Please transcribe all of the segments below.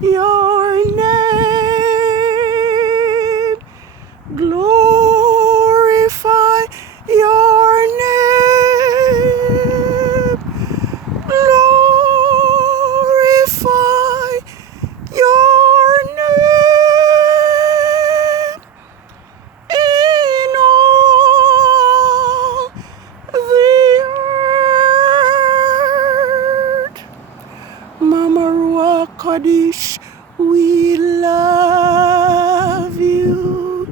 your name. Glorify your name. Glorify your name in all the earth. Mama Ruach Kodesh, we love you.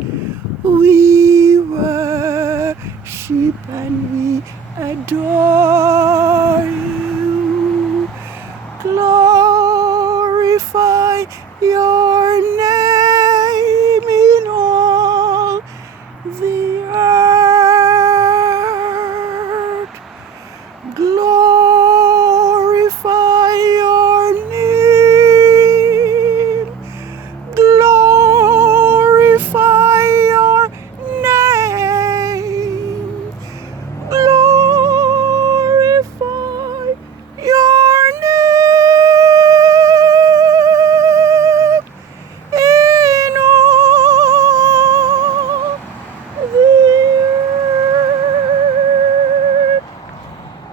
We worship and we adore you. Glorify your name in all the earth. Glorify your name. Glorify your name. Glorify your name in all the earth.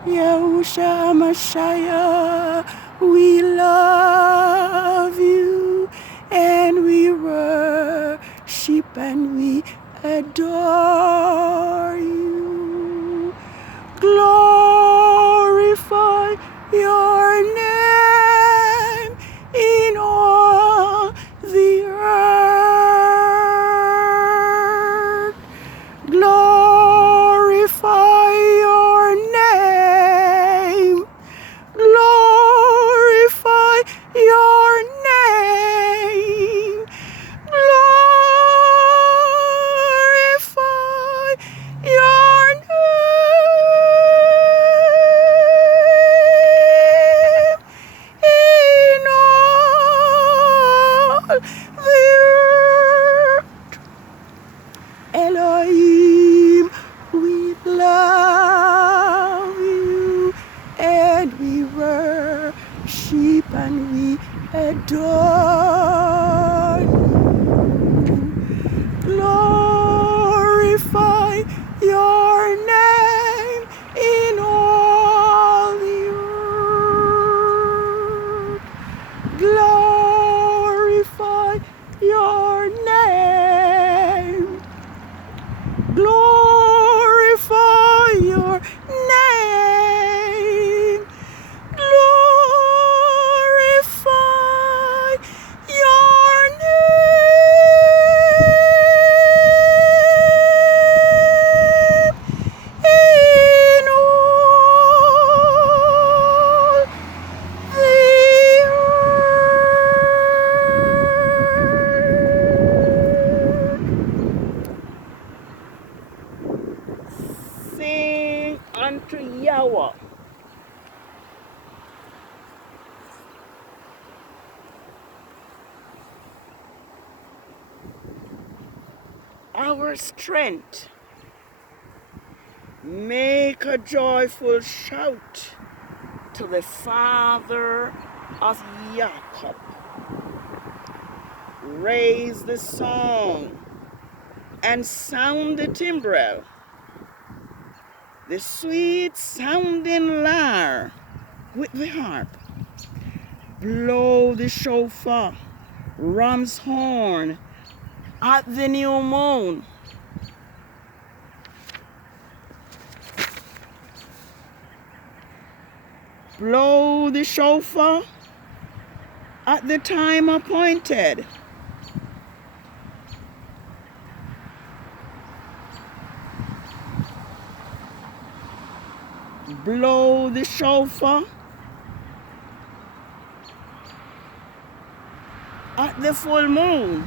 Yahusha Mashiach, we love you and we worship and we adore you. Glorify your name in all the earth. Glorify your name. Glorify your name. Glorify your name in all the earth. Elohim, we love you and we worship and we adore you. Glorify your name in all the earth. Glorify your name. Glorify your name. Glorify your name in all the earth. Sing unto Yahweh. Our strength. Make a joyful shout to the Father of Jacob. Raise the song and sound the timbrel, the sweet sounding lyre with the harp. Blow the shofar, ram's horn at the new moon. Blow the shofar at the time appointed. Blow the shofar at the full moon.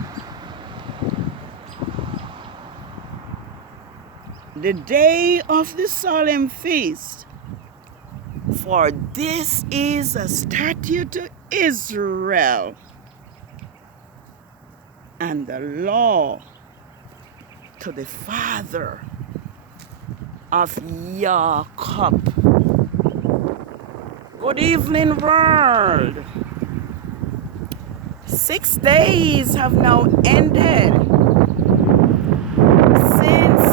The day of the solemn feast. For this is a statute to Israel and the law to the father of Jacob. Good evening, world. 6 days have now ended since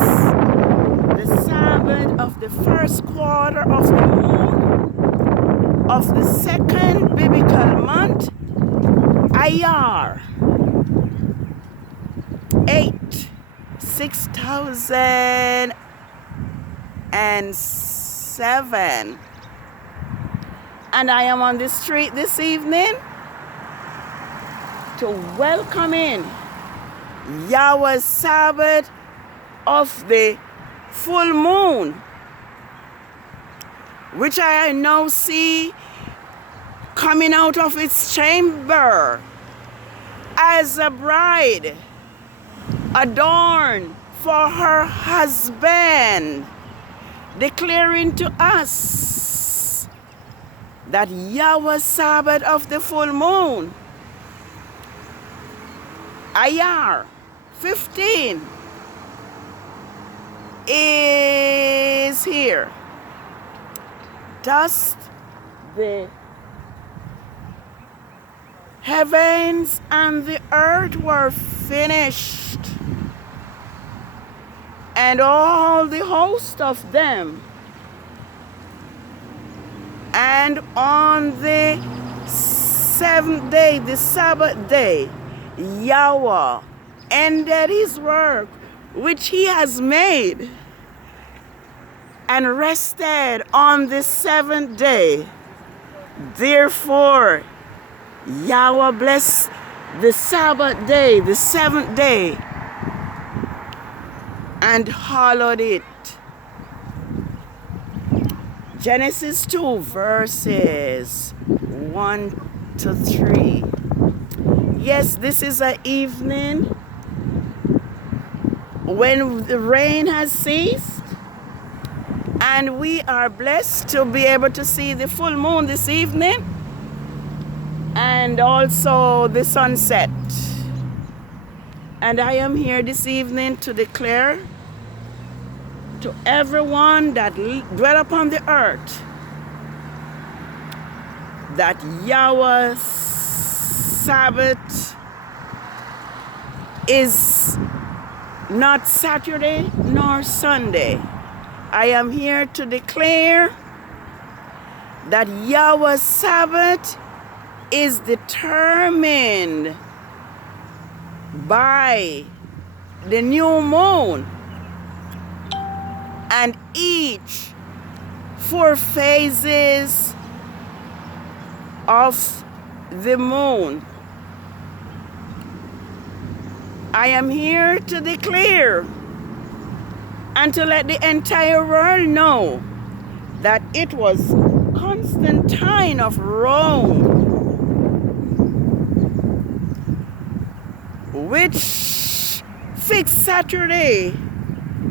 the Sabbath of the first quarter of the moon of the second biblical month, IYYAR. 6007. And I am on the street this evening to welcome in Yahweh's Sabbath of the full moon, which I now see coming out of its chamber as a bride adorned for her husband, declaring to us that Yahweh's Sabbath of the full moon, IYYAR 15, is here. Thus the heavens and the earth were finished, and all the host of them. And on the seventh day, the Sabbath day, Yahweh ended his work which he has made, and rested on the seventh day. Therefore, Yahweh blessed the Sabbath day, the seventh day, and hallowed it. Genesis 2 verses 1 to 3. Yes, this is an evening when the rain has ceased, and we are blessed to be able to see the full moon this evening, and also the sunset. And I am here this evening to declare to everyone that dwell upon the earth that Yahweh's Sabbath is not Saturday nor Sunday. I am here to declare that Yahweh's Sabbath is determined by the new moon, and each 4 phases of the moon. I am here to declare and to let the entire world know that it was Constantine of Rome which fixed Saturday,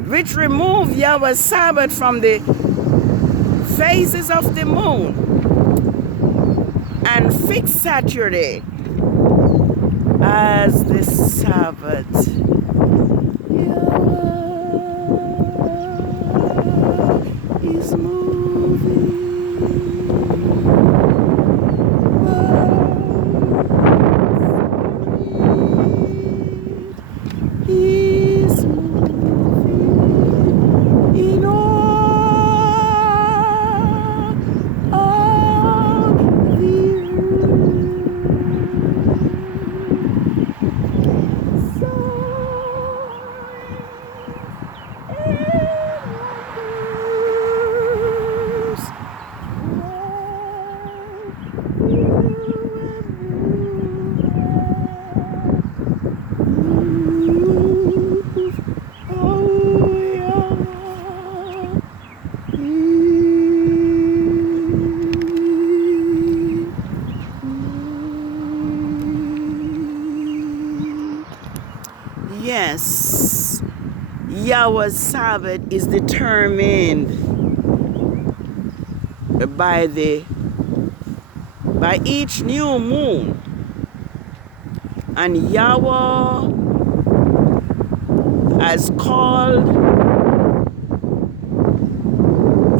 which removed Yahweh's Sabbath from the phases of the moon, and fixed Saturday as the Sabbath. Yahweh is moving. He's moving in all of the earth. Yes, Yahweh's Sabbath is determined by each new moon, and Yahweh has called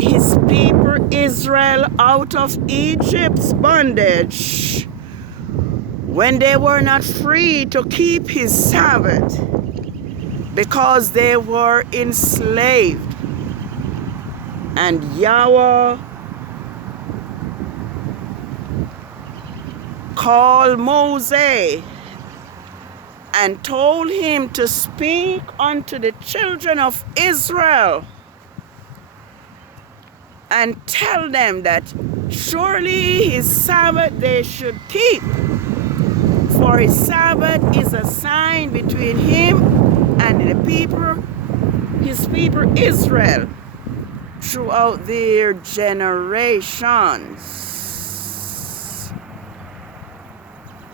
his people Israel out of Egypt's bondage when they were not free to keep his Sabbath because they were enslaved. And Yahweh called Moses and told him to speak unto the children of Israel and tell them that surely his Sabbath they should keep, for his Sabbath is a sign between him and the people, his people Israel, throughout their generations.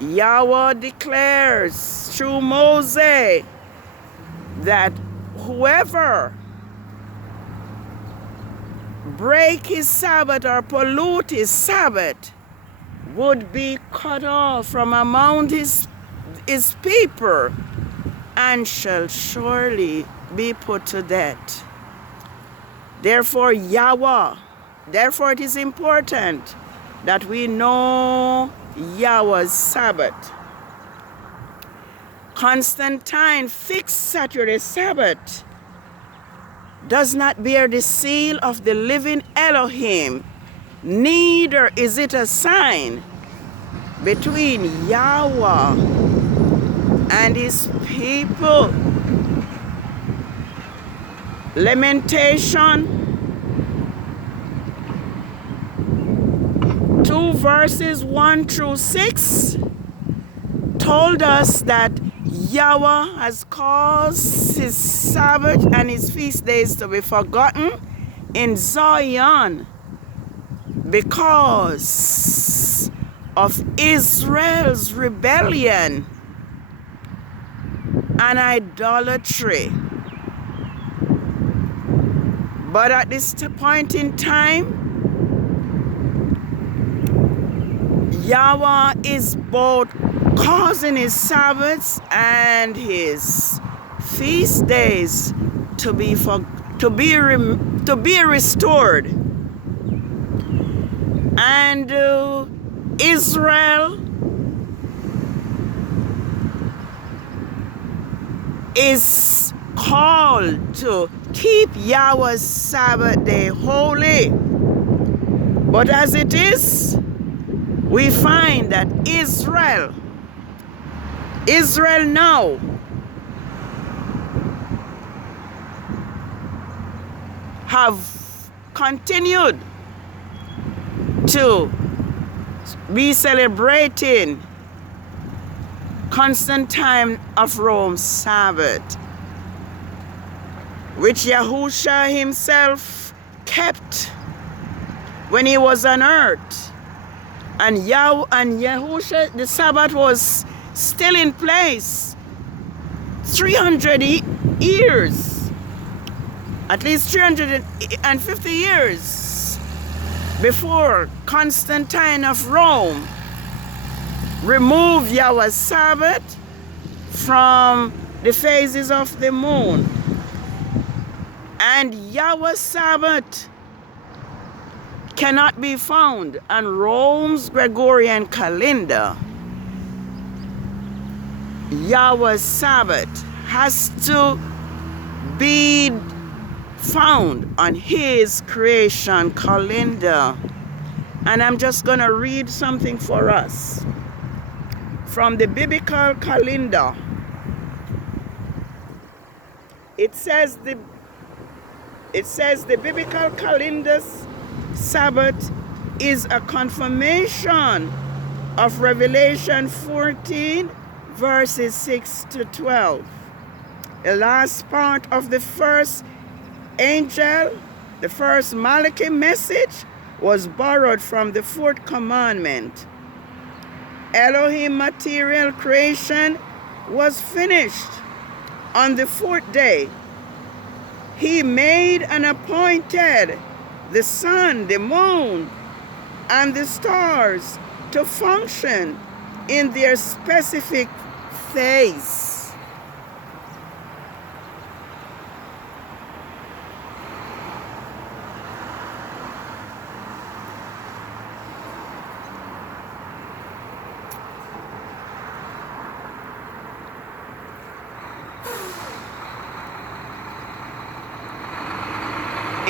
Yahweh declares through Moses that whoever break his Sabbath or pollute his Sabbath would be cut off from among his people and shall surely be put to death. Therefore it is important that we know Yahweh's Sabbath. Constantine fixed Saturday Sabbath does not bear the seal of the living Elohim, neither is it a sign between Yahweh and his people. Lamentation 2 verses 1 through 6 told us that Yahweh has caused his Sabbath and his feast days to be forgotten in Zion because of Israel's rebellion and idolatry. But at this point in time, Yahweh is both causing his Sabbaths and his feast days to be restored. And Israel is called to keep Yahweh's Sabbath day holy. But as it is, we find that Israel now have continued to be celebrating Constantine of Rome's Sabbath, which Yahusha himself kept when he was on earth. And Yahusha, the Sabbath was still in place 300 years, at least 350 years before Constantine of Rome removed Yahweh's Sabbath from the phases of the moon. And Yahweh's Sabbath cannot be found on Rome's Gregorian calendar. Yahweh's Sabbath has to be found on his creation calendar. And I'm just going to read something for us from the biblical calendar. It says the biblical calendar's Sabbath is a confirmation of Revelation 14 verses 6 to 12. The last part of the first angel, the first Malachi message, was borrowed from the fourth commandment. Elohim material creation was finished on the fourth day. He made and appointed the sun, the moon, and the stars to function in their specific phase.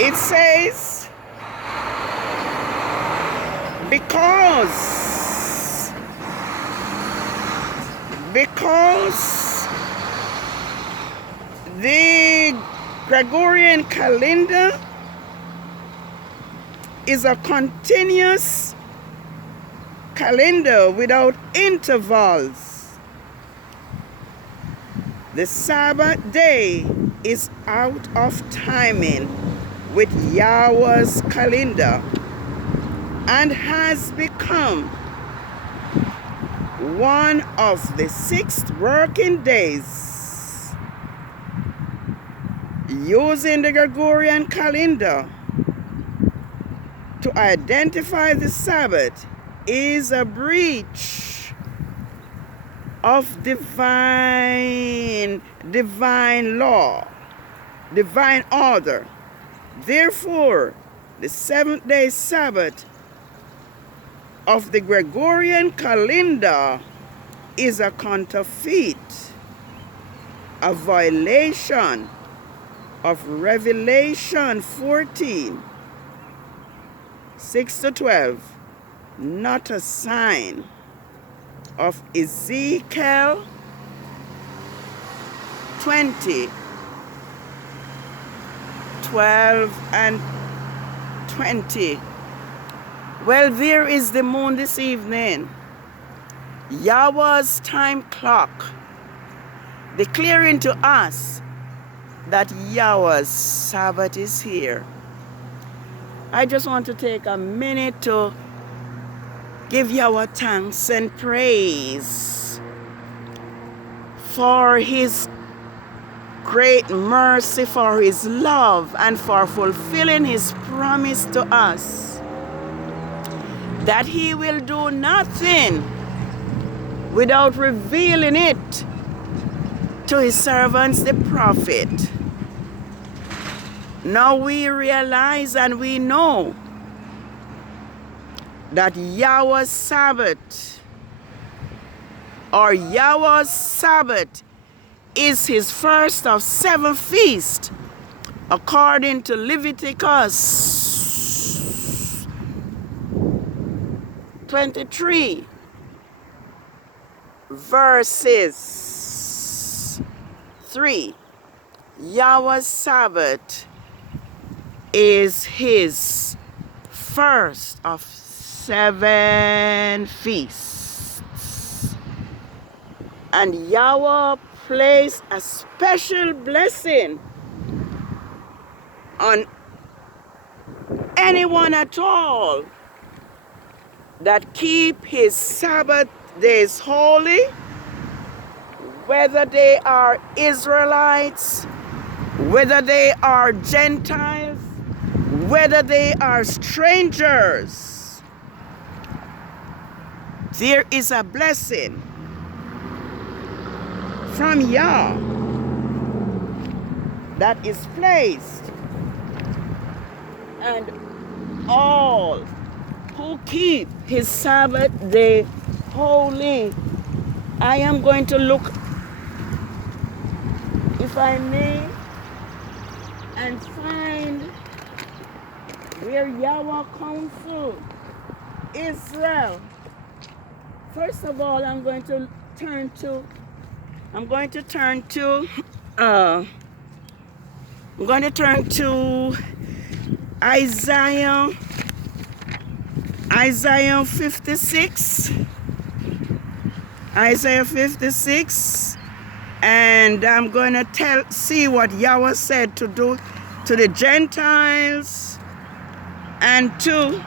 It says, because the Gregorian calendar is a continuous calendar without intervals. The Sabbath day is out of timing with YAH'S calendar and has become one of the 6 working days. Using the Gregorian calendar to identify the Sabbath is a breach of divine law, divine order. Therefore, the 7th-day Sabbath of the Gregorian calendar is a counterfeit, a violation of Revelation 14, 6-12, not a sign of Ezekiel 20, 12 and 20. Well, there is the moon this evening. YAH'S time clock declaring to us that YAH'S Sabbath is here. I just want to take a minute to give YAHWH thanks and praise for His great mercy, for His love, and for fulfilling His promise to us that He will do nothing without revealing it to His servants, the prophet. Now we realize and we know that YAH'S Sabbath, or YAH'S Sabbath, is His first of 7 feasts, according to Leviticus 23, verses 3. YAH'S Sabbath is His first of 7 feasts. And YAHWH placed a special blessing on anyone at all that keep His Sabbath days holy, whether they are Israelites, whether they are Gentiles, whether they are strangers. There is a blessing from Yah that is placed, and all who keep His Sabbath day holy. I am going to look, if I may, and find where YAHWH counsel Israel. First of all, I'm going to turn to Isaiah 56. Isaiah 56, and I'm going to see what YAHWH said to do to the Gentiles and to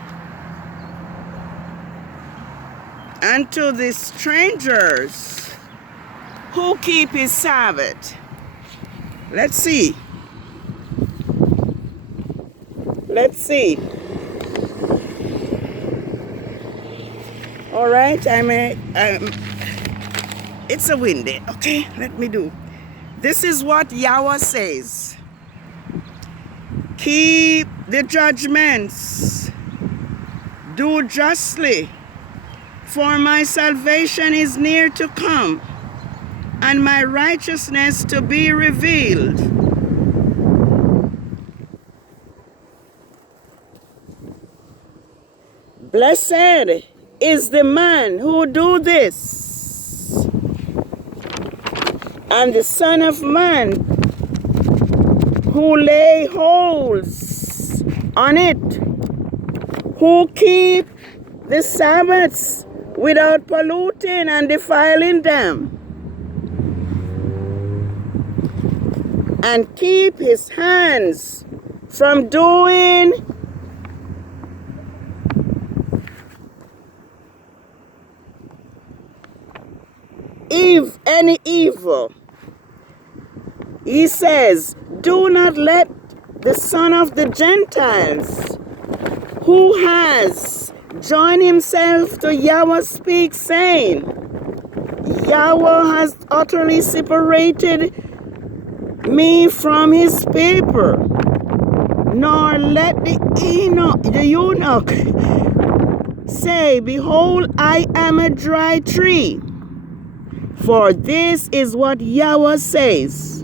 the strangers who keep His Sabbath. Let's see. All right, it's a windy. Okay, let me do. This is what YAHWH says. Keep the judgments, do justly, for my salvation is near to come, and my righteousness to be revealed. Blessed is the man who do this, and the Son of Man who lay holds on it, who keep the Sabbaths without polluting and defiling them, and keep his hands from doing any evil. He says, do not let the son of the Gentiles, who has joined himself to Yahweh, speak, saying, Yahweh has utterly separated me from his people, nor let the eunuch say, behold, I am a dry tree. For this is what Yahweh says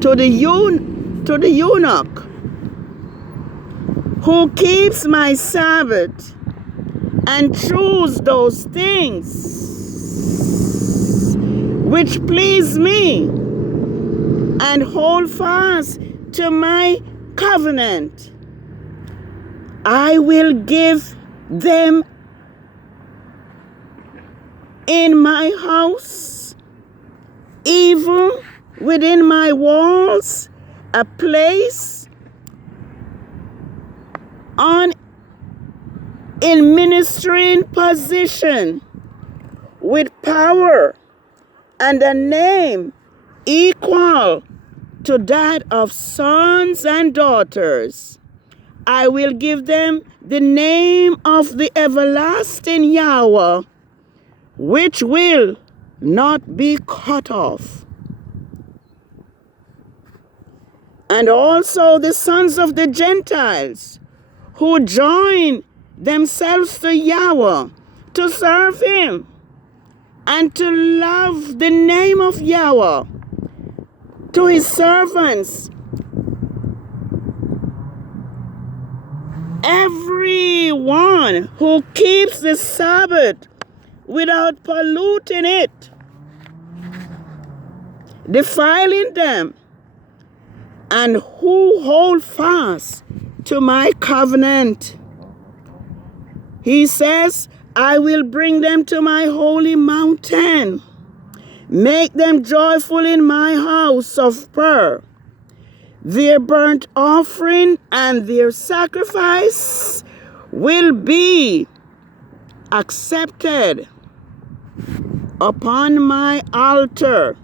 to the eunuch who keeps my Sabbath and choose those things which please me, and hold fast to my covenant. I will give them in my house, even within my walls, a place in ministering position with power and a name equal to that of sons and daughters. I will give them the name of the everlasting Yahweh, which will not be cut off. And also the sons of the Gentiles, who join themselves to Yahweh to serve him and to love the name of Yahweh, to his servants, everyone who keeps the Sabbath without polluting it, defiling them, and who hold fast to my covenant. He says, I will bring them to my holy mountain, make them joyful in my house of prayer. Their burnt offering and their sacrifice will be accepted upon my altar,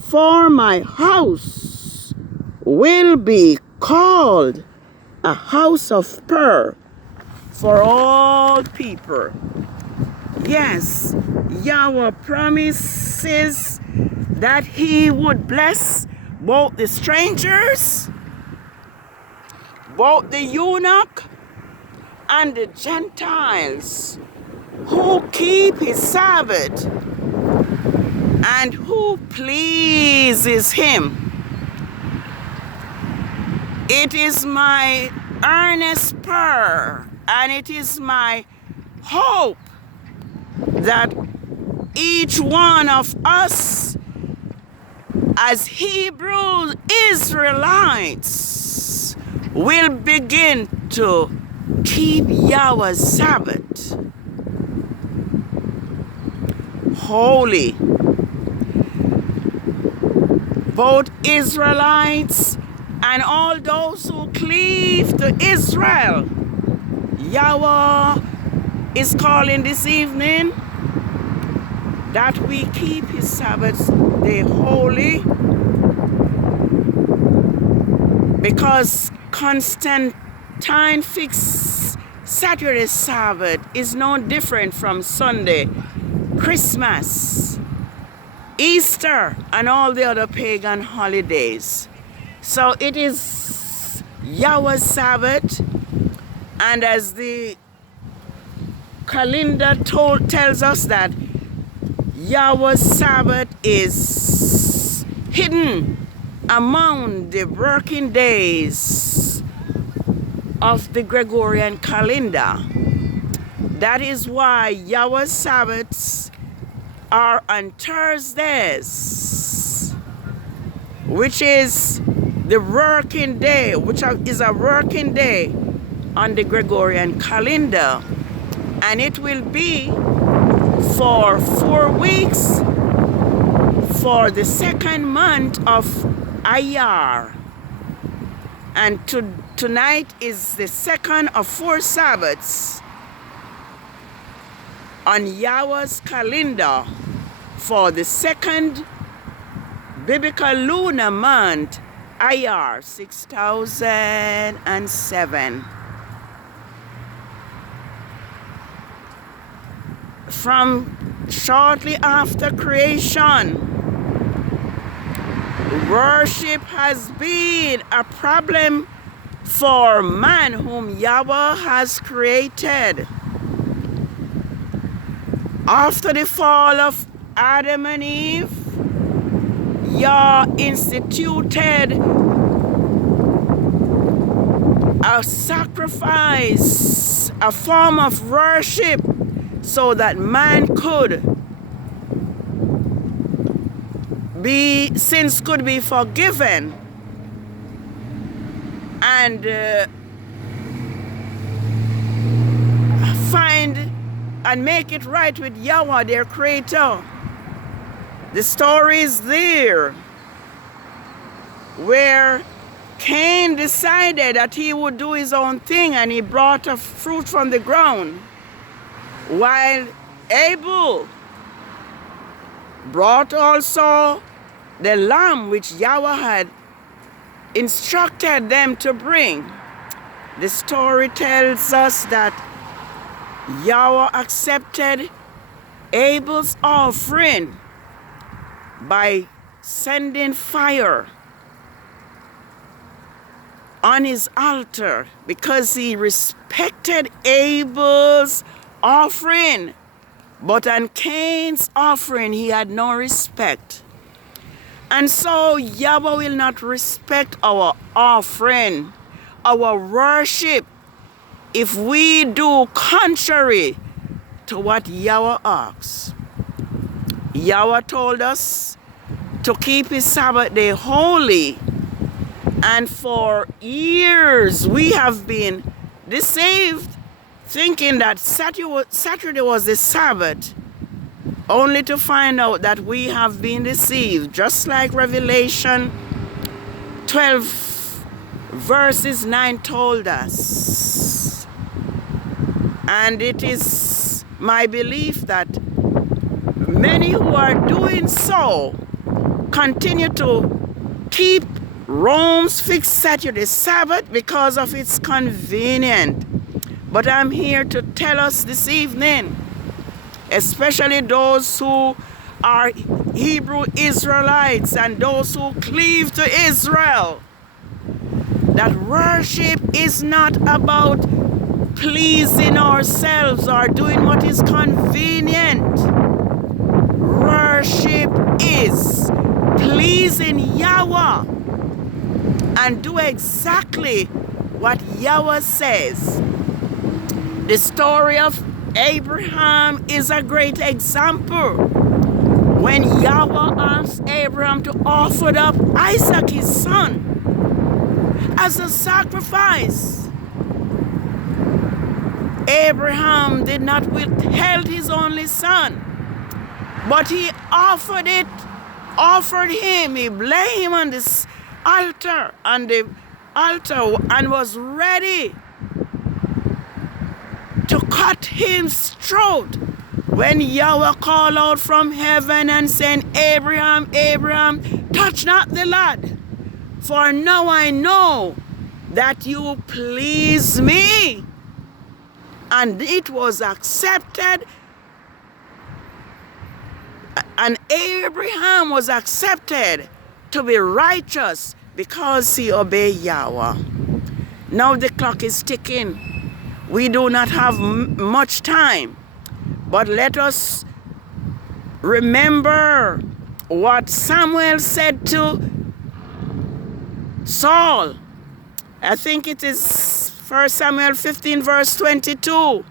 for my house will be called a house of prayer for all people. Yes, Yahweh promises that he would bless both the strangers, both the eunuch, and the Gentiles who keep his Sabbath and who pleases him. It is my earnest prayer and it is my hope that each one of us as Hebrew Israelites will begin to keep Yahweh's Sabbath holy. Both Israelites and all those who cleave to Israel, Yahweh is calling this evening that we keep his Sabbath day holy, because Constantine fixed Saturday Sabbath is no different from Sunday, Christmas, Easter, and all the other pagan holidays. So it is Yahweh's Sabbath, and as the calendar tells us that Yahweh's Sabbath is hidden among the working days of the Gregorian calendar. That is why Yahweh's Sabbaths are on Thursdays, which is the working day, which is a working day on the Gregorian calendar. And it will be for 4 weeks for the second month of IYYAR. And tonight is the second of 4 Sabbaths on Yahweh's calendar for the second biblical lunar month, IYYAR 6007. From shortly after creation, worship has been a problem for man whom Yahweh has created. After the fall of Adam and Eve, Yah instituted a sacrifice, a form of worship, so that man sins could be forgiven and find and make it right with Yahweh, their creator. The story is there where Cain decided that he would do his own thing, and he brought a fruit from the ground, while Abel brought also the lamb which Yahweh had instructed them to bring. The story tells us that Yahweh accepted Abel's offering by sending fire on his altar because he respected Abel's offering, but on Cain's offering he had no respect. And so Yahweh will not respect our offering, our worship, if we do contrary to what Yahweh asks. Yahweh told us to keep his Sabbath day holy, and for years we have been deceived, thinking that Saturday was the Sabbath, only to find out that we have been deceived, just like Revelation 12 verses 9 told us. And it is my belief that many who are doing so continue to keep Rome's fixed Saturday Sabbath because of its convenience. But I'm here to tell us this evening, especially those who are Hebrew Israelites and those who cleave to Israel, that worship is not about pleasing ourselves or doing what is convenient. Worship is pleasing Yahweh and do exactly what Yahweh says. The story of Abraham is a great example. When Yahweh asked Abraham to offer up Isaac, his son, as a sacrifice, Abraham did not withhold his only son, but he offered him, he laid him on this altar, and was ready to cut his throat when Yahweh called out from heaven and said, Abraham, Abraham, touch not the lad, for now I know that you please me. And it was accepted, and Abraham was accepted to be righteous because he obeyed Yahweh. Now the clock is ticking. We do not have much time, but let us remember what Samuel said to Saul. I think it is 1 Samuel 15 verse 22.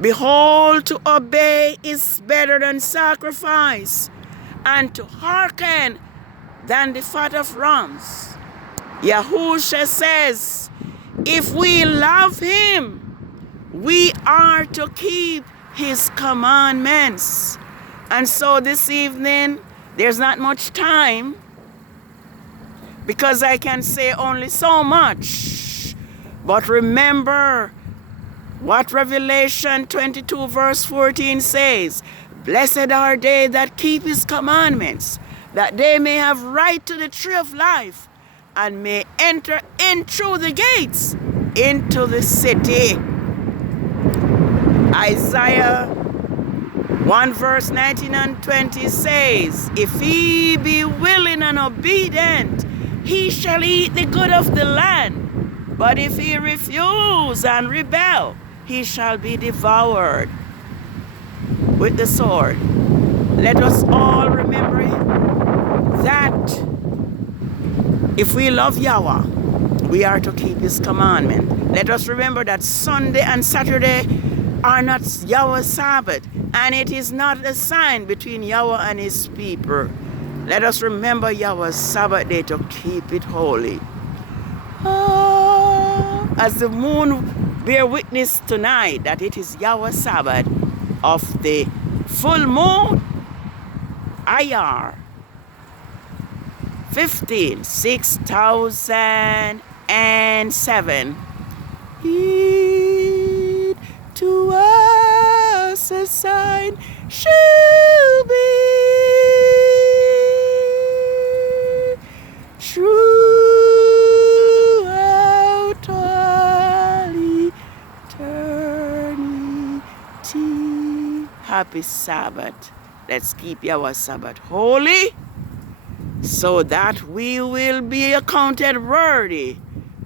Behold, to obey is better than sacrifice, and to hearken than the fat of rams. Yahushua says, if we love him, we are to keep his commandments. And so this evening, there's not much time because I can say only so much. But remember what Revelation 22 verse 14 says. Blessed are they that keep his commandments, that they may have right to the tree of life and may enter in through the gates into the city. Isaiah 1 verse 19 and 20 says, if he be willing and obedient, he shall eat the good of the land. But if he refuse and rebel, he shall be devoured with the sword. Let us all remember that if we love Yahweh, we are to keep his commandment. Let us remember that Sunday and Saturday are not Yahweh's Sabbath, and it is not a sign between Yahweh and his people. Let us remember Yahweh's Sabbath day to keep it holy. As the moon bear witness tonight that it is Yahweh's Sabbath of the full moon, IYYAR 6007. It to us a sign shall be throughout all eternity. Happy Sabbath. Let's keep our Sabbath holy, so that we will be accounted worthy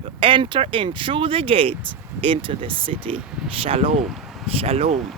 to enter in through the gate into the city. Shalom. Shalom.